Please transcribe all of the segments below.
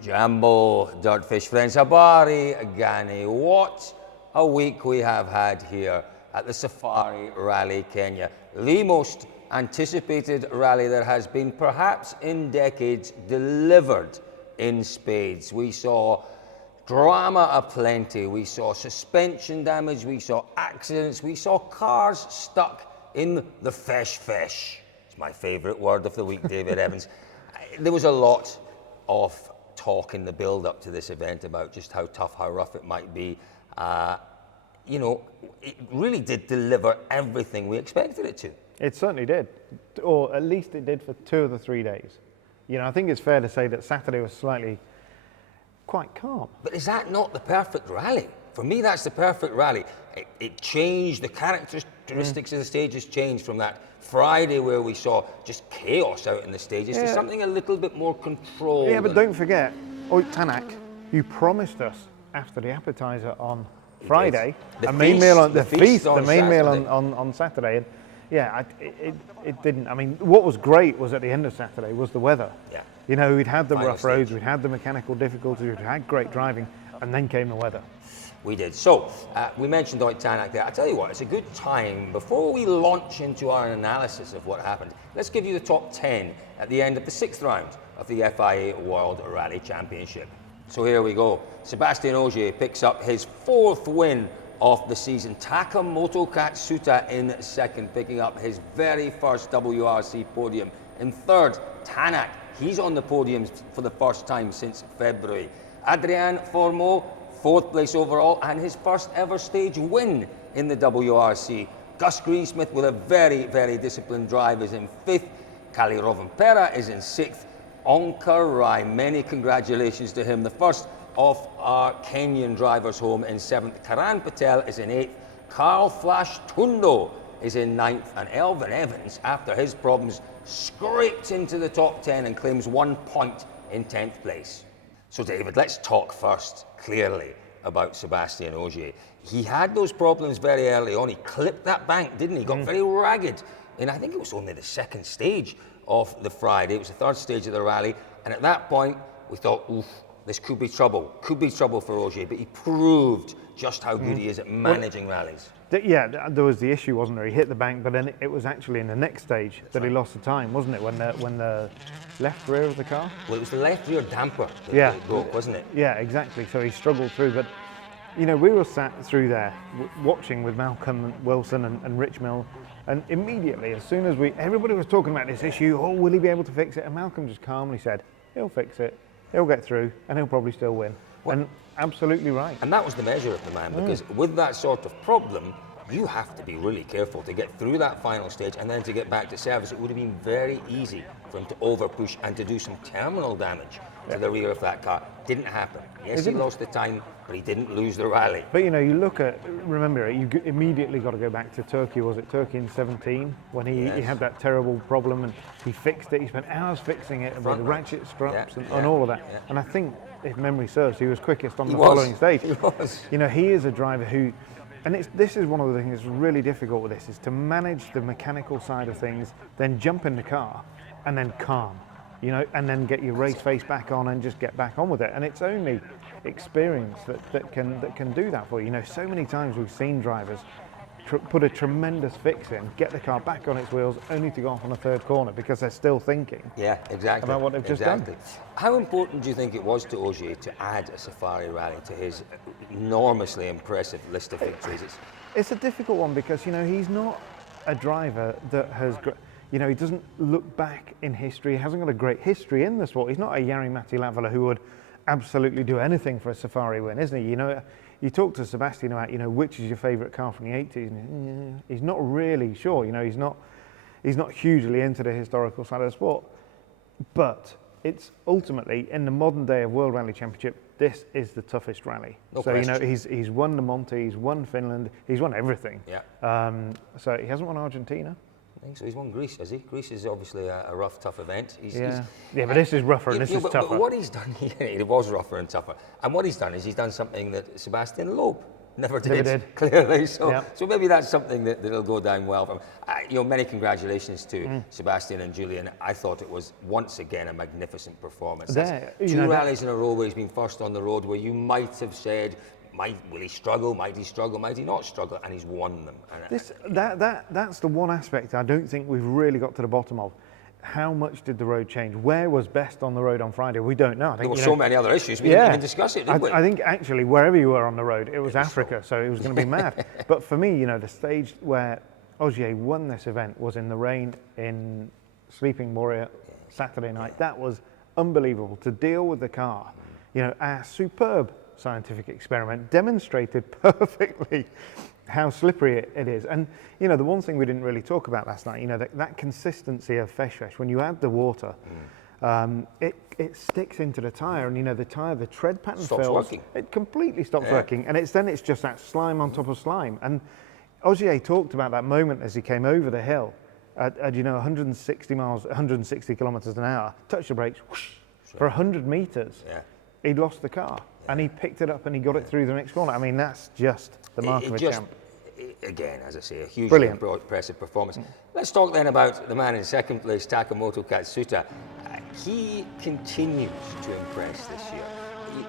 Jambo, DirtFish friends, Habari Gani. What a week we have had here at the Safari Rally Kenya. The most anticipated rally there has been perhaps in decades, delivered in spades. We saw drama aplenty, we saw suspension damage, we saw accidents, we saw cars stuck in the fish. It's my favourite word of the week, David Evans. There was a lot of talk in the build-up to this event about just how tough, how rough it might be. You know, it really did deliver everything we expected it to. It certainly did, or at least it did for 2 of the 3 days. You know, I think it's fair to say that Saturday was quite calm. But is that not the perfect rally? For me, that's the perfect rally. It changed, the characteristics of the stages changed from that Friday where we saw just chaos out in the stages to something a little bit more controlled. Yeah, but don't forget, Tanak, you promised us after the appetizer on Friday, the main meal on Saturday. And yeah, it didn't. I mean, what was great was at the end of Saturday was the weather. Yeah. You know, we'd had the rough roads, we'd had the mechanical difficulties, we'd had great driving, and then came the weather. We did. So, we mentioned Tanak there. I tell you what, it's a good time, before we launch into our analysis of what happened, let's give you the top 10 at the end of the 6th round of the FIA World Rally Championship. So here we go. Sebastien Ogier picks up his 4th win of the season. Takamoto Katsuta in 2nd, picking up his very first WRC podium. In 3rd, Tanak. He's on the podium for the first time since February. Adrien Formeau, 4th place overall, and his first ever stage win in the WRC. Gus Greensmith, with a very, very disciplined drive, is in 5th. Kali Rovanpera is in 6th. Onkar Rai, many congratulations to him, the first of our Kenyan drivers home, in 7th. Karan Patel is in 8th. Carl Flash Tundo is in 9th. And Alvin Evans, after his problems, scraped into the top 10 and claims 1 point in 10th place. So David, let's talk first, clearly, about Sebastien Ogier. He had those problems very early on. He clipped that bank, didn't he? Got very ragged. And I think it was only the 2nd stage of the Friday. It was the 3rd stage of the rally. And at that point, we thought, oof, this could be trouble for Ogier. But he proved just how good he is at managing rallies. Yeah, there was the issue, wasn't there? He hit the bank, but then it was actually in the next stage that he lost the time, wasn't it? When the left rear of the car? Well, it was the left rear damper that broke, wasn't it? Yeah, exactly. So he struggled through. But, you know, we were sat through there watching with Malcolm Wilson and Rich Mill. And immediately, as soon as everybody was talking about this issue, oh, will he be able to fix it? And Malcolm just calmly said, he'll fix it, he'll get through, and he'll probably still win. And absolutely right. And that was the measure of the man, because with that sort of problem, you have to be really careful to get through that final stage and then to get back to service. It would have been very easy for him to overpush and to do some terminal damage to the rear of that car. Didn't happen. Yes, he lost the time, but he didn't lose the rally. But you know, you look at, remember, you immediately got to go back to Turkey. Was it Turkey in 17 when he had that terrible problem and he fixed it? He spent hours fixing it with the ratchet straps and all of that. Yeah. And I think, if memory serves, he was quickest on the following stage. He was. You know, he is a driver who, and this is one of the things that's really difficult with this, is to manage the mechanical side of things, then jump in the car and then calm. You know, and then get your race face back on and just get back on with it. And it's only experience that can do that for you. You know, so many times we've seen drivers put a tremendous fix in, get the car back on its wheels, only to go off on a 3rd corner because they're still thinking about what they've just done. How important do you think it was to Ogier to add a Safari rally to his enormously impressive list of victories? It's a difficult one because, you know, he's not a driver that has... You know, he doesn't look back in history. He hasn't got a great history in the sport. He's not a Jari-Matti Latvala who would absolutely do anything for a Safari win, isn't he? You know, you talk to Sebastien about, you know, which is your favourite car from the 80s, and he's not really sure. You know, he's not hugely into the historical side of the sport. But it's ultimately, in the modern day of World Rally Championship, this is the toughest rally. No so, question. You know, he's won the Monte, he's won Finland, he's won everything. Yeah. So he hasn't won Argentina. I think so. He's won Greece, has he? Greece is obviously a rough, tough event. But this is rougher and this is tougher. But what he's done here, it was rougher and tougher. And what he's done is he's done something that Sebastian Loeb Never did. Never did. Clearly. So, Yeah. so maybe that's something that'll go down well. For him. Many congratulations to Sebastien and Julian. I thought it was once again a magnificent performance. That's two rallies in a row where he's been first on the road, where you might have said, will he struggle? Might he struggle? Might he not struggle? And he's won them. And That's the one aspect I don't think we've really got to the bottom of. How much did the road change? Where was best on the road on Friday? We don't know. I think, there were so many other issues. We didn't even discuss it, did we? I think actually wherever you were on the road, it was Africa, so it was going to be mad. But for me, the stage where Ogier won this event was in the rain in Sleeping Warrior Saturday night. That was unbelievable to deal with the car. Our superb scientific experiment demonstrated perfectly how slippery it is. And the one thing we didn't really talk about last night, that consistency of fresh, when you add the water, it sticks into the tyre, and the tyre, the tread pattern stops fails. working. It completely stops working, and it's just that slime on top of slime. And Ogier talked about that moment as he came over the hill at 160 kilometers an hour, touched the brakes, whoosh, for 100 meters. Yeah. He'd lost the car, and he picked it up and he got it through the next corner. I mean, that's just the mark of a champ. Again, as I say, a hugely impressive performance. Let's talk then about the man in second place, Takamoto Katsuta. He continues to impress this year.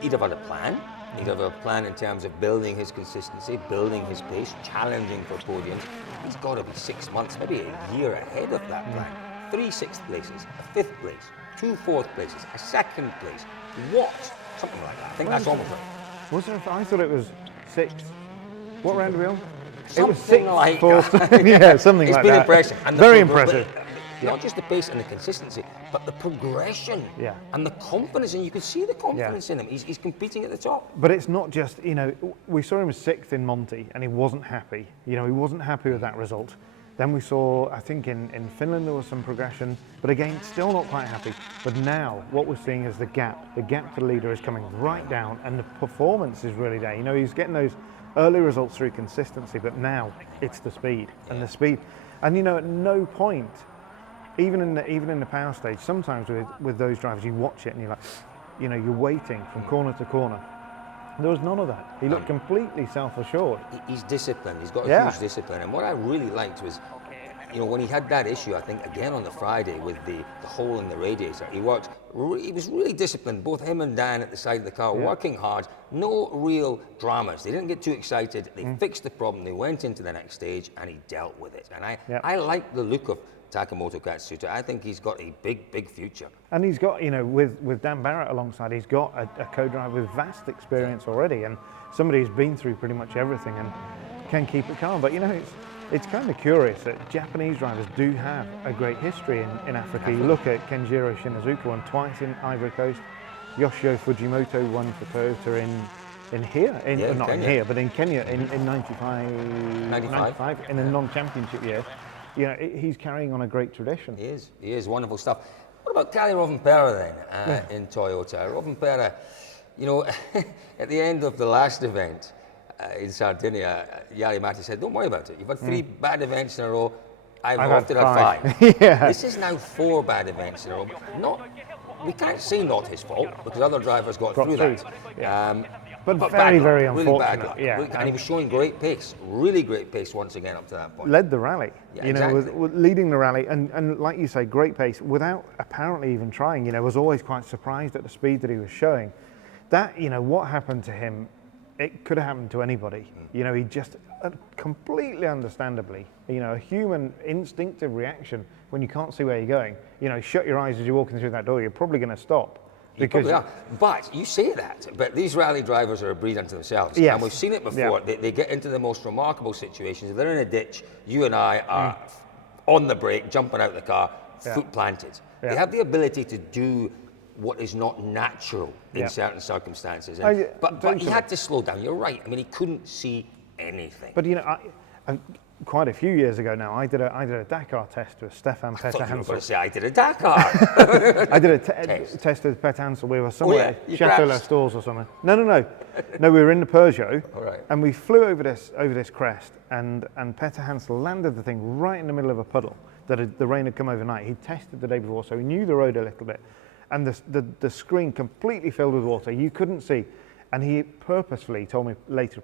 He'd have had a plan. He'd have a plan in terms of building his consistency, building his pace, challenging for podiums. He's got to be 6 months, maybe a year ahead of that plan. 3 sixth places, a 5th place, 2 4th places, a 2nd place. What? Something like that. I think that's almost right. Was there? I thought it was 6th. What round are we on? Something it was 6th, like 4th. Yeah, something like that. It's been impressive. And very impressive. Not just the pace and the consistency, but the progression and the confidence. And you can see the confidence in him. He's competing at the top. But it's not just, we saw him 6th in Monte and he wasn't happy. He wasn't happy with that result. Then we saw, I think in Finland there was some progression, but again, still not quite happy. But now what we're seeing is the gap. The gap to the leader is coming right down, and the performance is really there. He's getting those early results through consistency, but now it's the speed and the speed. And at no point, even in the power stage, sometimes with those drivers, you watch it and you're like, you're waiting from corner to corner. There was none of that. He looked completely self-assured. He's disciplined. He's got a huge discipline. And what I really liked was, when he had that issue, I think, again on the Friday with the hole in the radiator, he was really disciplined, both him and Dan at the side of the car, working hard, no real dramas. They didn't get too excited. They fixed the problem. They went into the next stage and he dealt with it. And I like the look of Takamoto Katsuta. I think he's got a big future. And he's got, with Dan Barrett alongside, he's got a co-driver with vast experience already, and somebody who's been through pretty much everything and can keep it calm. But it's kind of curious that Japanese drivers do have a great history in Africa. You look at Kenjiro Shinazuka won twice in Ivory Coast. Yoshio Fujimoto won for Toyota in here, not Kenya. In here, but in Kenya in 95 in a non-championship year. He's carrying on a great tradition. He is wonderful stuff. What about Kalle Rovanperä then in Toyota? Rovanperä, at the end of the last event in Sardinia, Jari Matti said, "Don't worry about it. You've had 3 bad events in a row. I've often had 5. This is now 4 bad events in a row. We can't say not his fault because other drivers got through that. But very unfortunate. Really and he was showing great pace, really great pace once again up to that point. Led the rally, exactly. with leading the rally, and like you say, great pace without apparently even trying. Was always quite surprised at the speed that he was showing. That what happened to him, it could have happened to anybody. He just completely understandably, a human instinctive reaction when you can't see where you're going. Shut your eyes as you're walking through that door. You're probably going to stop. Because but you say that, but these rally drivers are a breed unto themselves. And we've seen it before. They get into the most remarkable situations. If they're in a ditch, you and I are on the brake, jumping out the car, foot planted. They have the ability to do what is not natural in certain circumstances. But he had to slow down. You're right. I mean, he couldn't see anything. But quite a few years ago now, I did a Dakar test with Stefan Petter I thought you were Hansel. going to say I did a Dakar. I did a test with Petter Hansel. We were somewhere, Chateau Les Stores or something. No. We were in the Peugeot, and we flew over this crest, and Petter Hansel landed the thing right in the middle of a puddle that the rain had come overnight. He tested the day before, so he knew the road a little bit, and the screen completely filled with water. You couldn't see. And he purposefully, told me later,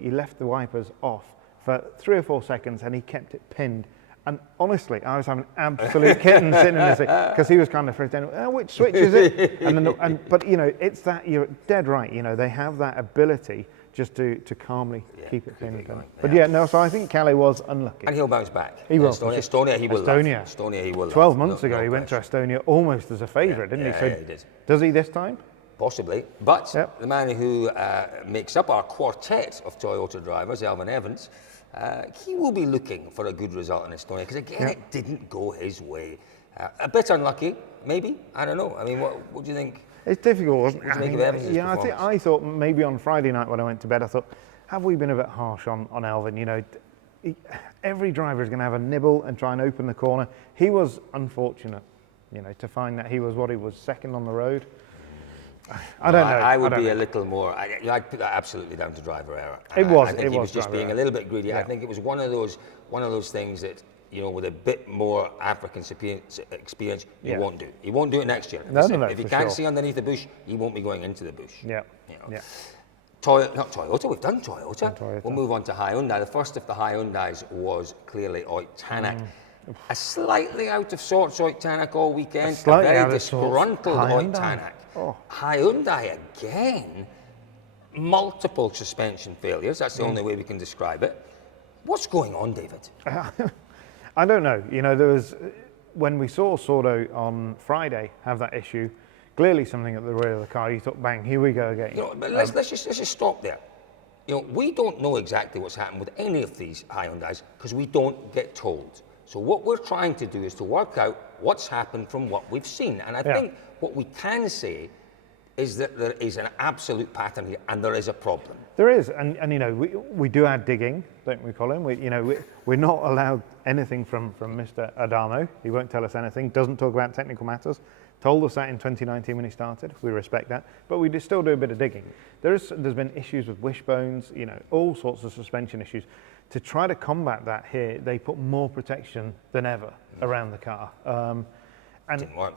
he left the wipers off for 3 or 4 seconds and he kept it pinned. And honestly, I was having absolute kitten sitting in the seat because he was kind of frustrated. Which switch is it? But you know, it's that, you're dead right. You know, they have that ability just to calmly keep it pinned. But so I think Calais was unlucky. And he'll bounce back. He will. Estonia, he will. Estonia, he will. 12 months ago, he went to Estonia almost as a favourite, didn't he? So he did. Does he this time? Possibly, but the man who makes up our quartet of Toyota drivers, Alvin Evans, he will be looking for a good result in Estonia because again, it didn't go his way. A bit unlucky, maybe. I don't know. I mean, what do you think? It's difficult, wasn't it? What do you think of Evans' I thought maybe on Friday night when I went to bed, I thought, have we been a bit harsh on Alvin? You know, every driver is going to have a nibble and try and open the corner. He was unfortunate, you know, to find that he was second on the road. I don't know. I would be a little more. I'd put that absolutely down to driver error. I think he was just being a little bit greedy. I think it was one of those things that, you know, with a bit more African experience, you won't do. He won't do it next year. If he can't see underneath the bush, he won't be going into the bush. Yeah. You know. Not Toyota. We've done Toyota. We'll move on to Hyundai. The first of the Hyundais was clearly Ott Tanak. A slightly out of sorts Ott Tanak all weekend. A very disgruntled Ott Tanak. Hyundai again, multiple suspension failures. That's the only way we can describe it. What's going on, David? I don't know. You know, there was, when we saw Sordo on Friday have that issue, clearly something at the rear of the car, you thought, bang, here we go again. You know, but let's just stop there. You know, we don't know exactly what's happened with any of these Hyundais because we don't get told. So what we're trying to do is to work out what's happened from what we've seen. And I think what we can say is that there is an absolute pattern here and there is a problem. There is, and you know, we do our digging, don't we, Colin? We're not allowed anything from Mr. Adamo. He won't tell us anything, doesn't talk about technical matters. Told us that in 2019 when he started. We respect that, but we still do a bit of digging. There's been issues with wishbones, you know, all sorts of suspension issues. To try to combat that here, they put more protection than ever around the car. And it didn't work.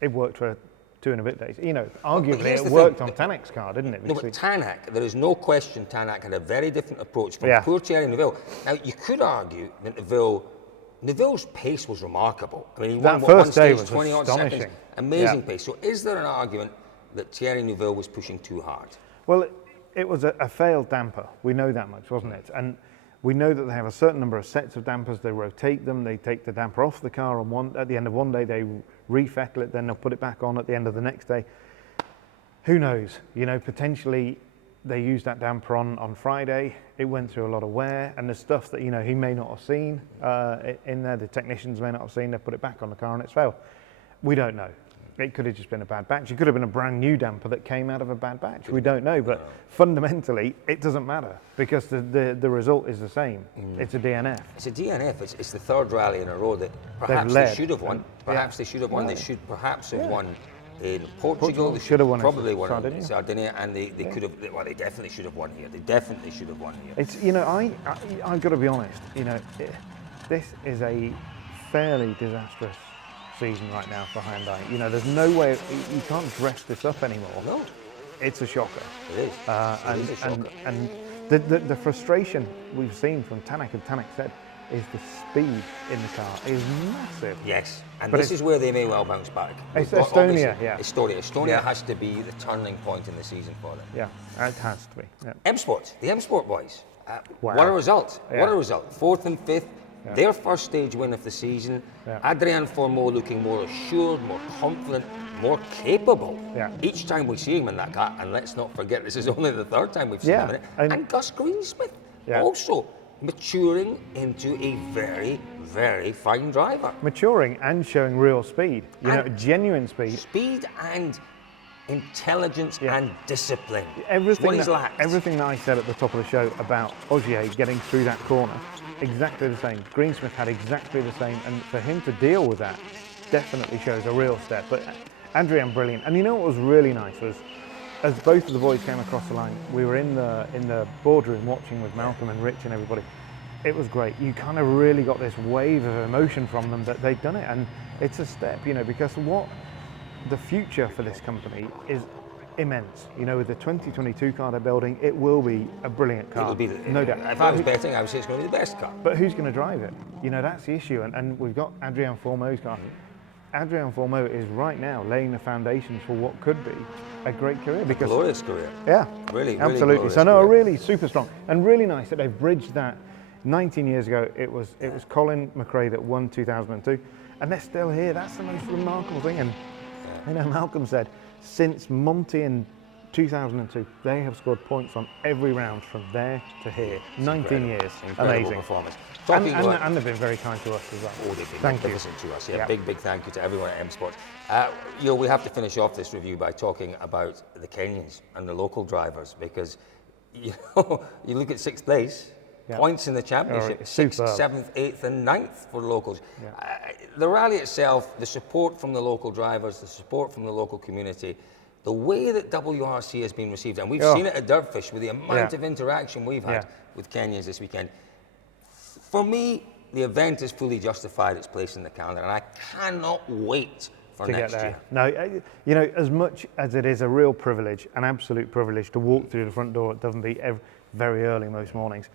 It worked for 2 and a bit days. You know, arguably it worked on Tanak's car, didn't it? No, but Tanak, there is no question Tanak had a very different approach from poor Thierry Neuville. Now, you could argue that Neuville's pace was remarkable. I mean, he won one stage, 20-odd seconds. Amazing pace. So is there an argument that Thierry Neuville was pushing too hard? Well, it was a failed damper. We know that much, wasn't it? And we know that they have a certain number of sets of dampers. They rotate them. They take the damper off the car at the end of one day. They refettle it. Then they'll put it back on at the end of the next day. Who knows? You know, potentially they used that damper on Friday. It went through a lot of wear, and there's stuff that, you know, he may not have seen in there. The technicians may not have seen. They put it back on the car and it's failed. We don't know. It could have just been a bad batch. It could have been a brand new damper that came out of a bad batch. We don't know, but fundamentally, it doesn't matter because the result is the same. It's a DNF. It's a DNF. It's the third rally in a row that perhaps they should have won. Perhaps they should have won. They should perhaps have won in Portugal. They should have won. Probably won in Sardinia, and they could have. Well, they definitely should have won here. They definitely should have won here. It's, you know, I've got to be honest. You know, this is a fairly disastrous season right now for Hyundai. You know, there's no way, you can't dress this up anymore. No. It's a shocker. It is. It is a shocker. And the frustration we've seen from Tanak, and Tanak said, is the speed in the car is massive. Yes, and this is where they may well bounce back. It's Estonia, Estonia has to be the turning point in the season for them. Yeah, it has to be. Yeah. MSport, the MSport boys. Wow. What a result. Yeah. What a result. 4th and 5th. Yeah. Their first stage win of the season. Yeah. Adrien Fourmeau looking more assured, more confident, more capable. Yeah. Each time we see him in that car, and let's not forget this is only the 3rd time we've seen him in it. And Gus Greensmith also maturing into a very, very fine driver. Maturing and showing real speed, you know, genuine speed. Speed and intelligence and discipline. Everything everything that I said at the top of the show about Ogier getting through that corner, exactly the same. Greensmith had exactly the same, and for him to deal with that definitely shows a real step. But Adrien, brilliant. And you know what was really nice was, as both of the boys came across the line, we were in the boardroom watching with Malcolm and Rich and everybody. It was great. You kind of really got this wave of emotion from them that they'd done it, and it's a step, you know, because what the future for this company is immense. You know, with the 2022 car they're building, it will be a brilliant car. It will be, no doubt. If I was betting, I would say it's going to be the best car. But who's going to drive it? You know, that's the issue. And we've got Adrian Fourmeau's car. Adrian Fourmeau is right now laying the foundations for what could be a great career. Because Glorious career. Yeah, really absolutely. So no, really super strong and really nice that they've bridged that. 19 years ago, it was Colin McRae that won 2002, and they're still here. That's the most remarkable thing. And you know, Malcolm said since Monty in 2002, they have scored points on every round from there to here. 19 years, amazing performance. And they've been very kind to us as well. Oh, they've been Thank you magnificent to us. Yeah, big thank you to everyone at MSport. You know, we have to finish off this review by talking about the Kenyans and the local drivers, because you know, you look at 6th place. Points in the championship, 6th, 7th, 8th and 9th for the locals. The rally itself, the support from the local drivers, the support from the local community, the way that WRC has been received, and we've seen it at DirtFish with the amount of interaction we've had with Kenyans this weekend. For me, the event has fully justified its place in the calendar, and I cannot wait for next year. No, you know, as much as it is a real privilege, an absolute privilege to walk through the front door at Dovenby very early most mornings,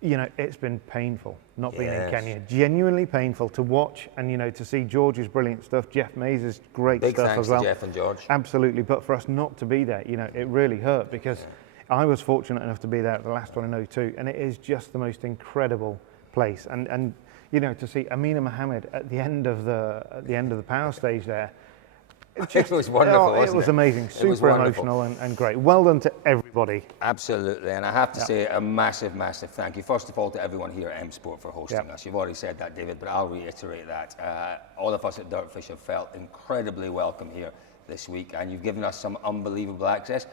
you know, it's been painful not being in Kenya. Genuinely painful to watch, and you know, to see George's brilliant stuff, Jeff Mays' great stuff as well. Big thanks to Jeff and George. Absolutely, but for us not to be there, you know, it really hurt, because I was fortunate enough to be there at the last one in 02, and it is just the most incredible place. And you know, to see Amina Mohammed at the end of the power stage there. It was wonderful, wasn't it? It was amazing, super emotional and great. Well done to everybody. Absolutely, and I have to say a massive, massive thank you, first of all, to everyone here at MSport for hosting us. You've already said that, David, but I'll reiterate that. All of us at DirtFish have felt incredibly welcome here this week, and you've given us some unbelievable access.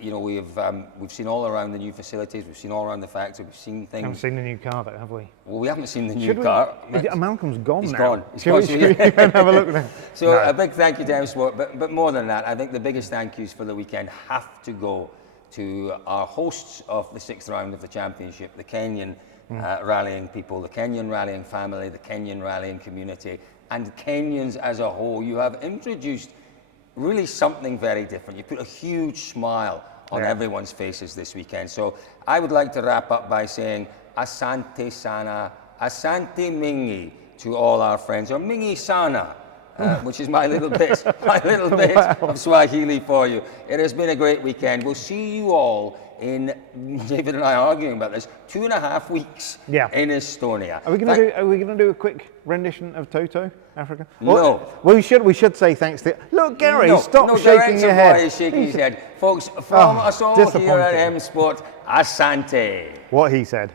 You know, we've seen all around the new facilities, we've seen all around the factory, we've seen things. Haven't seen the new car though, have we? Well, we haven't seen the new car. Malcolm's gone He's now. gone. Should we have a look now? So a big thank you to MSport, but more than that, I think the biggest thank yous for the weekend have to go to our hosts of the 6th round of the championship, the Kenyan rallying people, the Kenyan rallying family, the Kenyan rallying community, and Kenyans as a whole. You have introduced really something very different. You put a huge smile on everyone's faces this weekend. So I would like to wrap up by saying Asante Sana, Asante Mingi to all our friends, or Mingi Sana, which is my little bit of Swahili for you. It has been a great weekend. We'll see you all in, David and I are arguing about this, 2.5 weeks in Estonia. Are we going to do a quick rendition of Toto, Africa? No. Well, we should say thanks to. Look, Gary, stop shaking your head. He's shaking his head. Folks, from us all here at MSport, Asante. What he said.